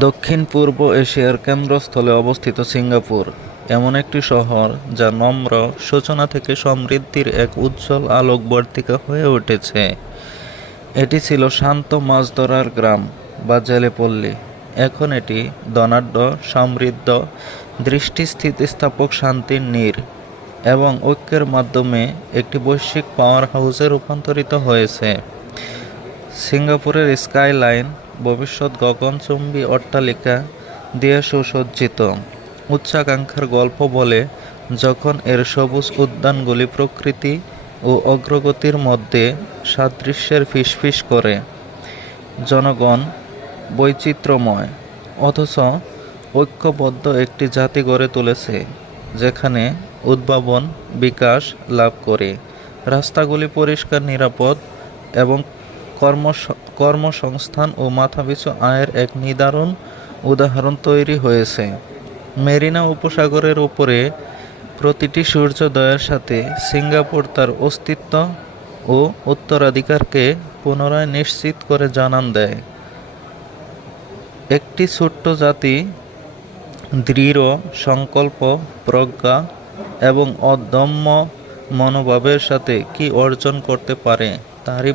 দক্ষিণ পূর্ব এশিয়ার কেন্দ্রস্থলে অবস্থিত সিঙ্গাপুর এমন একটি শহর যা নম্র সূচনা থেকে সমৃদ্ধির এক উজ্জ্বল আলোকবর্তিকা হয়ে উঠেছে। এটি ছিল শান্ত মাছ ধরার গ্রাম বা জেলে পল্লী। এখন এটি ধনাঢ্য, সমৃদ্ধ, দৃষ্টি স্থিতিস্থাপক শান্তির নীড় এবং ঐক্যের মাধ্যমে একটি বৈশ্বিক পাওয়ার হাউসে রূপান্তরিত হয়েছে। সিঙ্গাপুরের স্কাইলাইন ভবিষ্যৎ গগনচুম্বী অট্টালিকা দিয়ে সুসজ্জিত, উচ্চাকাঙ্ক্ষার গল্প বলে যখন এর সবুজ উদ্যানগুলি প্রকৃতি ও অগ্রগতির মধ্যে সাদৃশ্যের ফিসফিস করে। জনগণ বৈচিত্র্যময় অথচ ঐক্যবদ্ধ একটি জাতি গড়ে তুলেছে, যেখানে উদ্ভাবন বিকাশ লাভ করে, রাস্তাগুলি পরিষ্কার, নিরাপদ এবং কর্মসংস্থান ও মাথাপিছু আয়ের এক নিদারুণ উদাহরণ তৈরি হয়েছে। মেরিনা উপসাগরের উপরে প্রতিটি সূর্যোদয়ের সাথে সিঙ্গাপুর তার অস্তিত্ব ও উত্তরাধিকারকে পুনরায় নিশ্চিত করে জানান দেয়। একটি ছোট্ট জাতি দৃঢ় সংকল্প, প্রজ্ঞা এবং অদম্য মনোভাবের সাথে কি অর্জন করতে পারে তারই